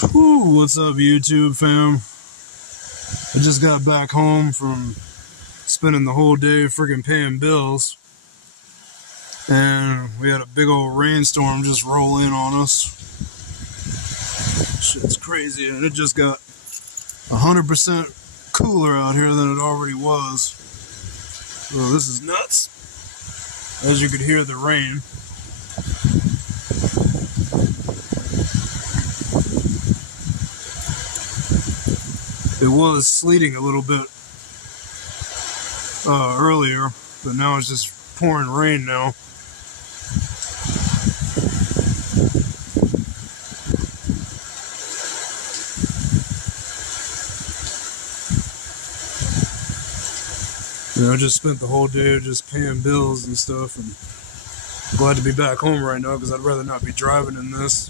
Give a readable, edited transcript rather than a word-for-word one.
Whew, what's up, YouTube fam? I just got back home from spending the whole day freaking paying bills, and we had a big old rainstorm just roll in on us. Shit's crazy, and it just got 100% cooler out here than it already was. So this is nuts. As you could hear the rain. It was sleeting a little bit earlier, but now it's just pouring rain now. I just spent the whole day just paying bills and stuff, and glad to be back home right now because I'd rather not be driving in this.